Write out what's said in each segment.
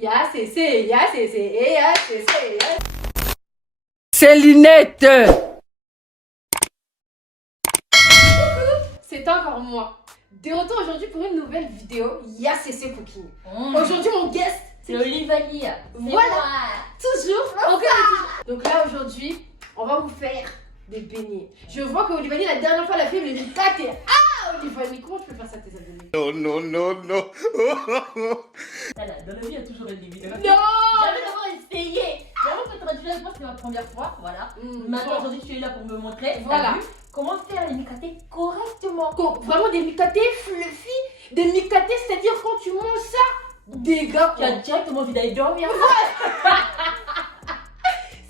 Ya c'est, ya c'est, ya c'est, ya. Ses lunettes. C'est encore moi. De retour aujourd'hui pour une nouvelle vidéo. Ya c'est Cooking. Aujourd'hui mon guest, c'est Olivanie. Voilà. Toujours. Donc là aujourd'hui, on va vous faire des beignets. Je vois que Olivanie la dernière fois elle a fait les micates. Ah Olivanie, comment tu peux faire ça à tes abonnés? Non. Dans la vie, il y a toujours des vidéos. Non. J'avais d'abord essayé. J'avoue que traditionnellement, moi, c'était ma première fois. Voilà. Maintenant, aujourd'hui, tu es là pour me montrer. Voilà. Comment faire les micatés correctement. Vraiment des micatés fluffy. Des micatés, c'est-à-dire quand tu manges ça, des gars. Tu as directement envie d'aller dormir.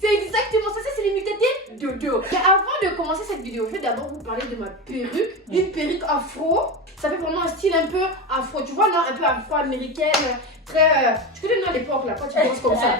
C'est exactement ça, c'est les micatés de dos. Mais avant de commencer cette vidéo, je vais d'abord vous parler de ma perruque. Une perruque afro. Ça fait vraiment un style un peu afro. Tu vois, non, un peu afro-américaine. Très. Tu connais, non, l'époque là, quand tu penses comme ça.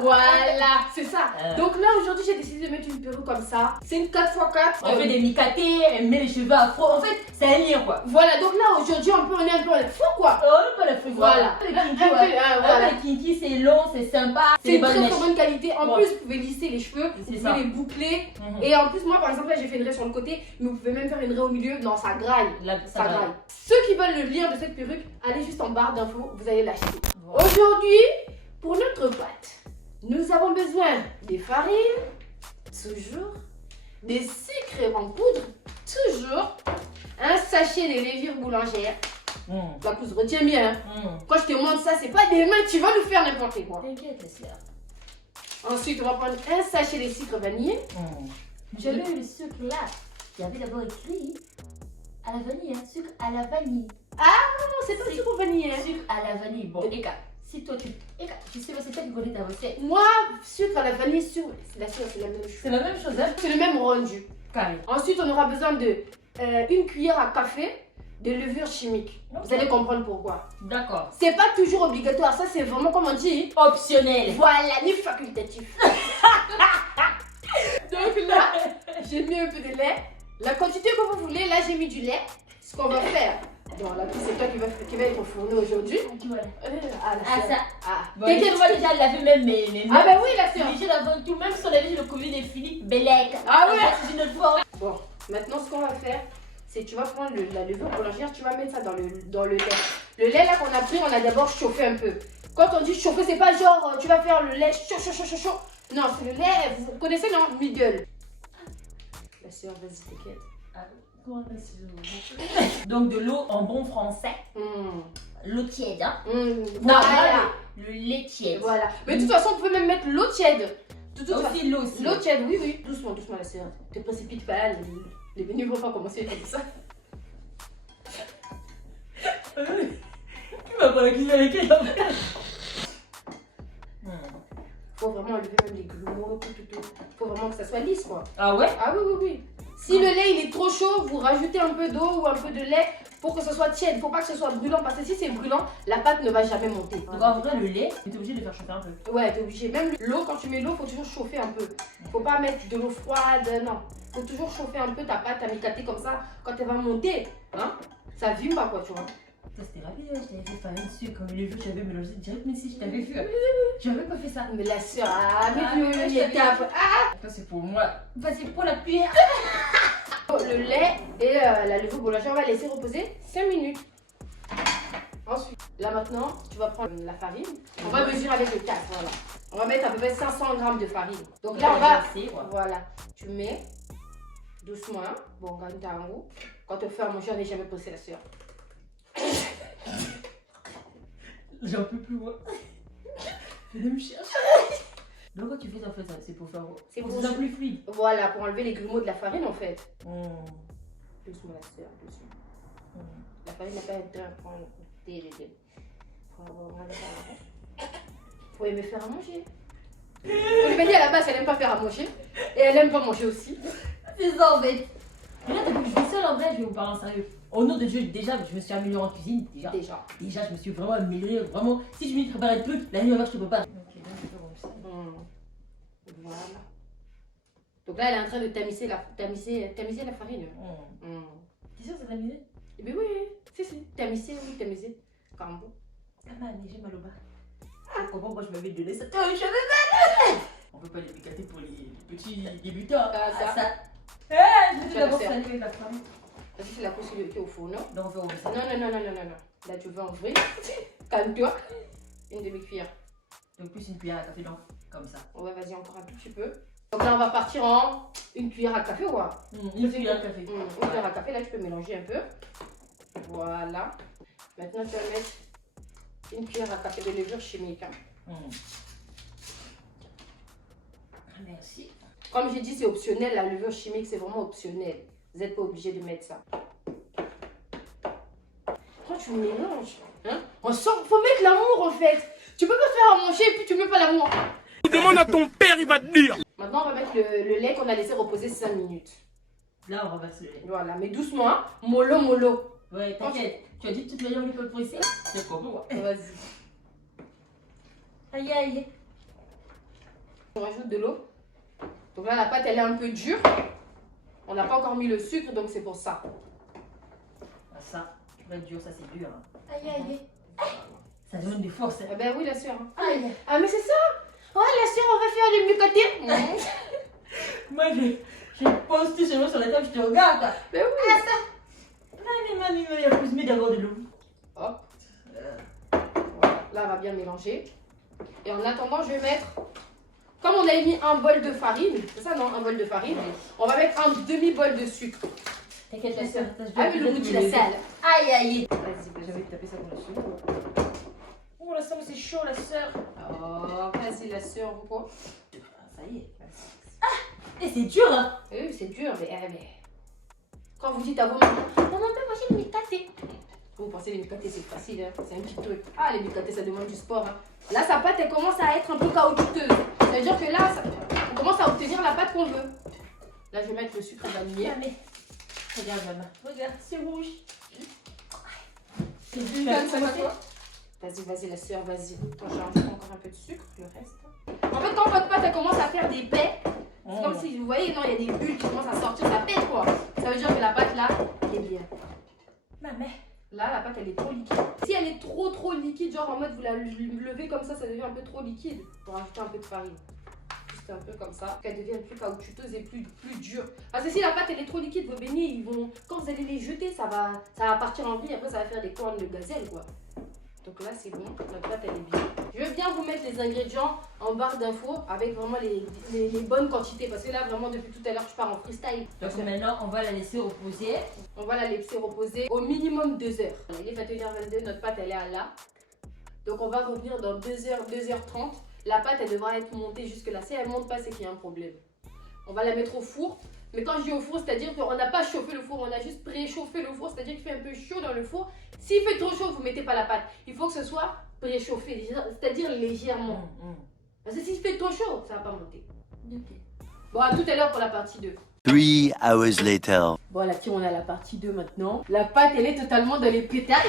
Voilà, c'est ça. Donc là, aujourd'hui, j'ai décidé de mettre une perruque comme ça. C'est une 4x4. On fait des micatés, elle met les cheveux afro. En fait, c'est un lien quoi. Voilà, donc là, aujourd'hui, on est un peu fou quoi. Oh, pas la fou. Voilà. Les kinky, c'est long, c'est sympa. C'est une très bonne qualité. En plus, vous pouvez lisser les cheveux, vous pouvez les boucler. Et en plus, moi par exemple, là j'ai fait une raie sur le côté, mais vous pouvez même faire une raie au milieu. Non, ça graille. Ça graille. Ceux qui veulent le lien de cette perruque, allez juste en barre d'infos, vous allez l'acheter. Aujourd'hui, pour notre pâte, nous avons besoin des farines, toujours, des sucres en poudre, toujours, un sachet de levure boulangère. La pousse, retiens bien. Quand je te montre ça, c'est pas des mains, tu vas nous faire n'importe quoi. T'inquiète, Esther. Ensuite, on va prendre un sachet de sucre vanillé. J'avais eu le sucre là. Il y avait d'abord écrit à la vanille, hein, sucre à la vanille. Ah, c'est pas le sucre vanillé. Sucre à la vanille. Bon, Eka, si toi tu. Eka, je sais pas, c'est toi qui connais ta recette. Moi, sucre à la vanille, c'est la même chose. C'est la même chose, hein? C'est le même rendu. Carré. Ensuite, on aura besoin de une cuillère à café de levure chimique. Vous allez comprendre pourquoi. D'accord. C'est pas toujours obligatoire, ça c'est vraiment comme on dit. Optionnel. Voilà, ni facultatif. Donc là, j'ai mis un peu de lait. La quantité que vous voulez, là j'ai mis du lait. Ce qu'on va faire. Bon, là, c'est toi qui va être au fourneau aujourd'hui. Ça. Ah, t'inquiète, moi déjà, elle l'avait même mes Ah, bah oui, la sœur. Obligée d'avant tout, même si on avait dit le Covid est fini, Bellec. Ah ouais. C'est une autre fois. Bon, maintenant ce qu'on va faire, c'est que tu vas prendre la levure boulangère, tu vas mettre ça dans le lait. Le lait là qu'on a pris, on a d'abord chauffé un peu. Quand on dit chauffer, c'est pas genre tu vas faire le lait chaud. Non, c'est le lait, vous connaissez non? Middle. La sœur, vas-y, t'inquiète. Donc de l'eau en bon français. L'eau tiède, hein? Voilà. Le lait tiède. Voilà. Mais de toute façon, on peut même mettre l'eau tiède. Aussi l'eau aussi. L'eau tiède, oui. Doucement, la sœur. Te précipite pas, les bénis vont pas commencer comme ça. Qui va pas la cuisine avec elle? Faut vraiment enlever même les grumeaux, tout. Faut vraiment que ça soit lisse, quoi. Ah ouais? Ah oui. Si le lait il est trop chaud, vous rajoutez un peu d'eau ou un peu de lait pour que ce soit tiède. Faut pas que ce soit brûlant parce que si c'est brûlant, la pâte ne va jamais monter. Donc en vrai, le lait, tu es obligé de le faire chauffer un peu. Ouais, t'es obligé. Même l'eau, quand tu mets l'eau, faut toujours chauffer un peu. Faut pas mettre de l'eau froide, non. Faut toujours chauffer un peu ta pâte, ta micaté comme ça. Quand elle va monter, hein, ça vime pas quoi, tu vois. Ça c'était rapide, je t'avais fait farine dessus, comme les jours j'avais mélangé direct, mais si je t'avais vu, j'avais pas fait ça. Mais la sœur, mais une étape. Ça c'est pour moi, c'est pour la cuillère. Le lait et la levure boulangère, on va laisser reposer 5 minutes. Ensuite, là maintenant, tu vas prendre la farine. On va mesurer avec le tas, voilà. On va mettre à peu près 500 g de farine. Donc là, on va... Voilà. Tu mets doucement. Bon, gagne ta haut. Quand on fait à manger, on n'est jamais posé la sœur. J'en peux plus, moi. Je vais me chercher. Donc quand tu fais ça, en fait, c'est pour faire... C'est pour que ça soit plus fluide. Voilà, pour enlever les grumeaux de la farine, en fait. Doucement, la sœur, doucement. La farine n'a pas été à prendre. Faut aimer faire à manger. Olivanie, à la base, elle aime pas faire à manger. Et elle aime pas manger aussi. C'est ça, en fait. Mais là, depuis que je suis seule, en vrai, je vais vous parler en sérieux. Au nom de Dieu, déjà, je me suis améliorée en cuisine. Déjà, je me suis vraiment améliorée. Vraiment, si je me dis de préparer le truc, la nuit, je te peux pas. Voilà. Donc là, elle est en train de tamiser la farine. T'es sûre que c'est tamisé? Eh bien oui, si. Tamiser, oui, tamiser. Caramba. Ah man, j'ai mal au bas. Comment moi je m'avais donné ça? On peut pas les piquater pour les petits débutants. Ça. Je vais d'abord saluer avec la femme. Vas-y, c'est la couche qui est au four, non? Non, on va ouvrir ça. Non. Là, tu veux ouvrir. Calme-toi. Une demi-cuillère. Donc plus une cuillère à café, donc comme ça. Ouais, vas-y, encore un tout petit peu. Donc là, on va partir en une cuillère à café, quoi. Une cuillère à café. Une cuillère à café, là, tu peux mélanger un peu. Voilà. Maintenant, tu vas mettre une cuillère à café de levure chimique. Hein. Merci. Comme j'ai dit, c'est optionnel. La levure chimique, c'est vraiment optionnel. Vous n'êtes pas obligé de mettre ça. Quand tu mélanges, hein, on sent, faut mettre l'amour en fait. Tu peux pas faire à manger et puis tu mets pas l'amour. Demande à ton père, il va te dire. Maintenant, on va mettre le lait qu'on a laissé reposer 5 minutes. Là, on va verser le lait. Voilà, mais doucement, hein. Mollo. Ouais, t'inquiète. Tu as dit de toute manière, on peut le presser. C'est quoi pour moi? Vas-y. Aïe. On rajoute de l'eau. Donc là, la pâte, elle est un peu dure. On n'a pas encore mis le sucre, donc c'est pour ça. Ça, tu vas être dur, ça c'est dur. Hein. Aïe. Ça donne des forces. Ah ben oui, la sœur. Hein. Aïe. Ah, mais c'est ça. Ouais, la sœur, on va faire du micoté. Moi, je pose tout sur la table, je te regarde. Quoi. Ben oui. Ah, ça. Mamie, il y a plus mis d'avoir de l'eau. Hop. Voilà. Là, on va bien mélanger. Et en attendant, je vais mettre... Comme on a mis un bol de farine, c'est ça non, un bol de farine, on va mettre un demi-bol de sucre. T'inquiète, la sœur. Ah oui, le goût de la salle. Aïe. Vas-y, j'avais tapé ça dans le sucre. Oh, la sœur, c'est chaud, la sœur. Oh, vas-y, la sœur, ou quoi? Ça y est. Et c'est dur, hein. Oui, c'est dur, mais... Quand vous dites à vos mamans, maman, on peut manger le micaté. Vous pensez les micatés, c'est facile, hein? C'est un petit truc. Ah, les micatés, ça demande du sport. Hein. Là, sa pâte, elle commence à être un peu caoutchouteuse. Ça veut dire que là, on commence à obtenir la pâte qu'on veut. Là, je vais mettre le sucre vanillé. Allez. Regarde, maman. Regarde, c'est rouge. C'est du ça va quoi? Vas-y, la sœur, vas-y. Toi, je rajoute encore un peu de sucre, le reste. En fait, quand votre pâte, elle commence à faire des baies, c'est comme si, vous voyez, non, il y a des bulles qui commencent à sortir, ça pète, quoi. Ça veut dire que la pâte, là, elle est bien. Maman. Là, la pâte, elle est trop liquide. Si elle est trop liquide, genre en mode vous la levez comme ça devient un peu trop liquide. Pour rajouter un peu de farine. Juste un peu comme ça. Qu'elle devienne plus caoutchouteuse et plus dure. Parce que si la pâte, elle est trop liquide, vos beignets, ils vont... Quand vous allez les jeter, ça va partir en vrille. Après, ça va faire des cornes de gazelle, quoi. Donc là, c'est bon. Notre pâte, elle est bien. Je veux bien vous mettre les ingrédients en barre d'infos avec vraiment les bonnes quantités. Parce que là, vraiment, depuis tout à l'heure, je pars en freestyle. Donc maintenant, on va la laisser reposer. On va la laisser reposer au minimum 2 heures. Il est 21h22, notre pâte, elle est à là. Donc on va revenir dans 2h, 2h30. La pâte, elle devra être montée jusque là. Si elle ne monte pas, c'est qu'il y a un problème. On va la mettre au four. Mais quand je dis au four, c'est-à-dire qu'on n'a pas chauffé le four, on a juste préchauffé le four. C'est-à-dire qu'il fait un peu chaud dans le four. S'il fait trop chaud, vous ne mettez pas la pâte. Il faut que ce soit préchauffé, c'est-à-dire légèrement. Parce que s'il fait trop chaud, ça ne va pas monter. Okay. Bon, à tout à l'heure pour la partie 2. 3 hours later. Bon, là, on a la partie 2 maintenant. La pâte, elle est totalement dans les pétages.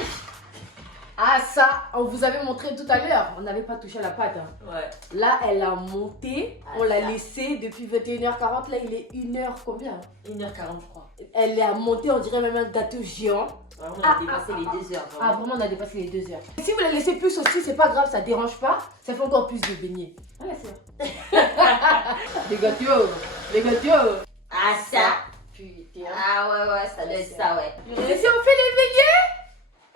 Ah, ça, on vous avait montré tout à l'heure. On n'avait pas touché à la pâte. Hein. Ouais. Là, elle a monté. On l'a laissée depuis 21h40. Là, il est 1h combien? 1h40, je crois. Elle a monté, on dirait même un gâteau géant. Vraiment, on a dépassé les 2 heures. Ah, vraiment, on a dépassé les 2 heures. Si vous la laissez plus aussi, c'est pas grave, ça dérange pas. Ça fait encore plus de beignets. Ah, la sœur. Les gâteaux. Ah, ça. Putain. Ah, ouais, ça doit être ça, ouais. Et si on fait les beignets?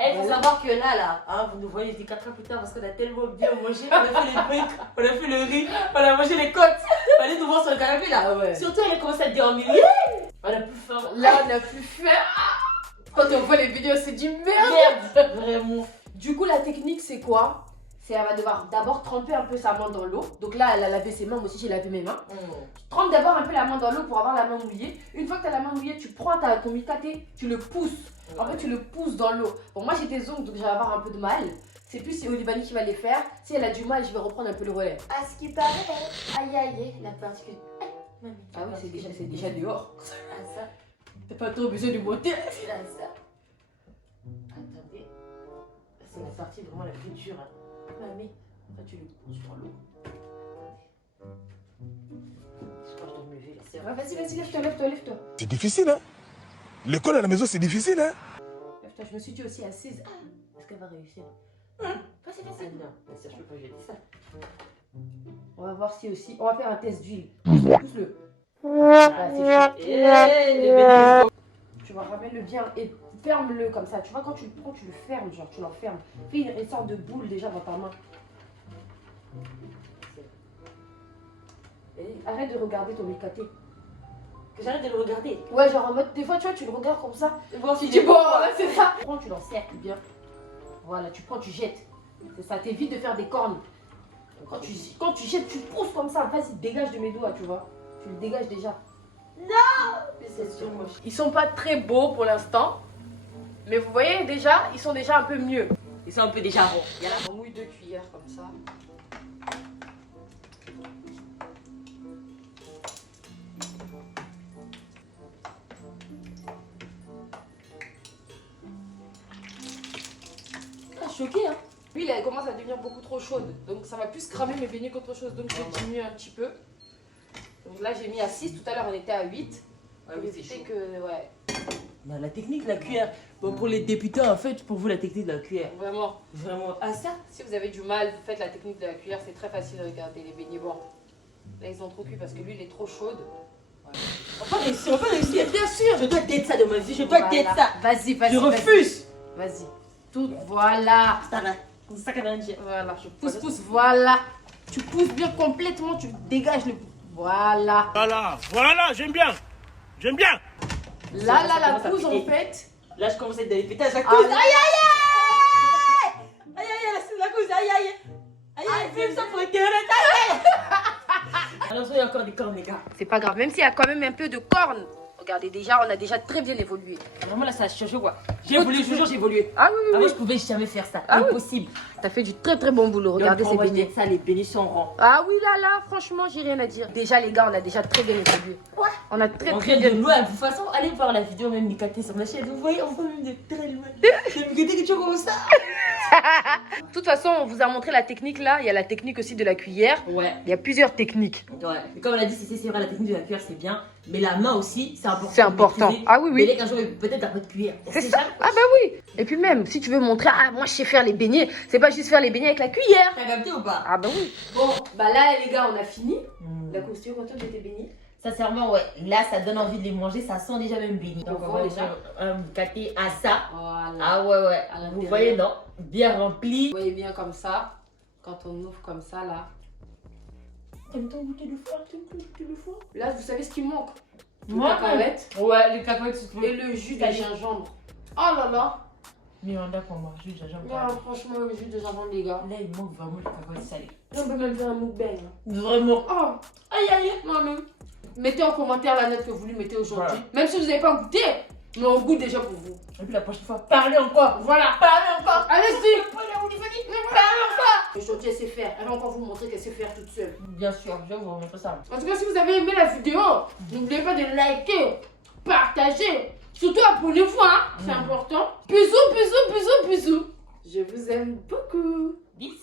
Il faut savoir que là, hein, vous nous voyez, je dis 4 heures plus tard parce qu'on a tellement bien mangé. On a fait les briques, on a fait le riz, on a mangé les côtes. Allez nous voir sur le canapé là. Ah ouais. Surtout, elle a commencé à dormir. On a plus faim. Là, on a plus faim. Quand on voit les vidéos, c'est du merde. Vraiment. Du coup, la technique, c'est quoi? C'est elle va devoir d'abord tremper un peu sa main dans l'eau. Donc là, elle a lavé ses mains, moi aussi j'ai lavé mes mains. Trempe d'abord un peu la main dans l'eau pour avoir la main mouillée. Une fois que tu as la main mouillée, tu prends ton micaté, tu le pousses. En fait, tu le pousses dans l'eau. Bon, moi j'ai des ongles, donc je vais avoir un peu de mal. C'est plus si Olivani qui va les faire. Si elle a du mal, je vais reprendre un peu le relais. À ce qui paraît, aïe, la particule. Ah oui, c'est déjà dehors. Ah, ça. T'as pas trop besoin de monter. C'est là, ça. Attendez. C'est la partie vraiment la plus dure. Hein. Mamie, après tu le pousses dans l'eau. Je crois que je dois me lever là. C'est vrai. Vas-y, lève-toi. C'est difficile, hein? L'école à la maison, c'est difficile, hein? Lève-toi, je me suis dit aussi assise. Est-ce qu'elle va réussir? Vas-y, Non, ça, je peux pas jeter ça. On va voir si aussi. On va faire un test d'huile. Pousse-le. Voilà, c'est chaud. Tu vas ramène-le bien et ferme-le comme ça. Tu vois, quand tu le prends, tu le fermes, genre tu l'enfermes. Fais une sorte de boule déjà dans ta main. Et arrête de regarder ton micaté. Que j'arrête de le regarder. Ouais, genre en mode, des fois, tu vois, tu le regardes comme ça. Bon, Tu dis, bon, ouais, c'est ça. Tu prends, tu l'encercles bien. Voilà, tu prends, tu jettes. C'est ça, t'évites de faire des cornes. Quand tu jettes, tu pousses comme ça. Vas-y, dégage de mes doigts, tu vois. Tu le dégages déjà. C'est sûr. Ils sont pas très beaux pour l'instant. Mais vous voyez déjà, ils sont déjà un peu mieux. Ils sont un peu déjà bons. Il y a là, on mouille 2 cuillères comme ça. Choquée, hein. L'huile, elle commence à devenir beaucoup trop chaude. Donc ça va plus cramer mes beignets qu'autre chose. Donc je vais diminuer un petit peu. Donc là, j'ai mis à 6. Tout à l'heure, on était à 8. Ouais, oui, c'est chaud. Que, ouais, Mais la technique de la cuillère. Bon, pour les débutés, en fait, pour vous, la technique de la cuillère. vraiment. Vraiment. Ah, ça? Si vous avez du mal, vous faites la technique de la cuillère. C'est très facile de regarder les beignets. Bon, là, ils ont trop cuit parce que l'huile est trop chaude. On va pas réussir, on va pas réussir. Bien sûr. Je dois tête ça de ma vie, je dois tête ça. Vas-y, vas-y. Je refuse. Vas-y. Tout, voilà. Ça va. C'est ça qu'elle vient de dire. Voilà, je pousse, voilà. Tu pousses bien complètement, tu dégages le... Voilà. Voilà, j'aime bien. J'aime bien. Là, Ça la commence à couche, en piquer. fait... Là, je commence à être dans les pétages. La Ah, couche. oui. Aïe, aïe, aïe. Aïe, aïe, aïe, la couche. Aïe, aïe. Aïe, aïe, filme ça pour être honnête. Aïe, aïe. Alors, il y a encore des cornes, les gars. C'est pas grave, même s'il y a quand même un peu de cornes. Regardez, déjà, on a déjà très bien évolué. Vraiment, là, ça a changé, quoi. J'ai évolué, je vous jure, j'ai évolué. Ah oui, Avant, je pouvais jamais faire ça. Ah oui. Impossible. T'as fait du très très bon boulot. Regardez ces beignets. Ça, les beignets sont ronds. Ah oui, là, franchement, j'ai rien à dire. Déjà, les gars, on a déjà très bien évolué. Ouais. On a très On très vient bien... de loin. De toute façon, allez voir la vidéo même Mikaté sur ma chaîne. Vous voyez, on voit même de très loin. C'est Mikaté que tu comme ça. De toute façon, on vous a montré la technique là. Il y a la technique aussi de la cuillère. Ouais. Il y a plusieurs techniques. Ouais. Et comme on a dit, c'est vrai, la technique de la cuillère, c'est bien. Mais la main aussi, c'est important. C'est important. Ah oui, oui. Mais les qu'un jour, peut-être t'as pas de cuillère. C'est ça. Ah bah oui. Et puis même, si tu veux montrer, ah moi je sais faire les beignets, c'est pas juste faire les beignets avec la cuillère. T'as capté ou pas? Ah bah oui. Bon, bah là les gars, on a fini. La costume, quand de tes beignets. Sincèrement, ouais. Là, ça donne envie de les manger. Ça sent déjà même béni. Donc, on va déjà déjà un Mikaté à ça. Voilà. Ah ouais, ouais. À l'intérieur. Vous voyez, non? Bien rempli. Vous voyez bien comme ça. Quand on ouvre comme ça là. T'aimes tant goûter le foie? T'aimes tant goûter le foie? Là, vous savez ce qui manque? Moi, Les cacahuètes ouais, les cacahuètes, et le jus de gingembre. Oh là là. Mais on a pour moi, jus de gingembre. Ouais, franchement, le jus de gingembre, les gars. Là, il manque vraiment les cacahuètes salées. On peut même faire un mukbang. Vraiment. Oh, aïe aïe, moi-même. Mettez en commentaire la note que vous lui mettez aujourd'hui. Voilà. Même si vous n'avez pas goûté, mais on goûte déjà pour vous. Et puis la prochaine fois, parlez encore. Voilà. Parlez encore. Allez-y. Parlez encore. Aujourd'hui, elle sait faire. Elle va encore vous montrer qu'elle sait faire toute seule. Bien sûr, je vais vous remontrer ça. En tout cas, si vous avez aimé la vidéo, n'oubliez pas de liker, partager. Surtout abonnez-vous, hein. C'est important. Bisous, bisous, bisous, bisous. Je vous aime beaucoup. Bisous.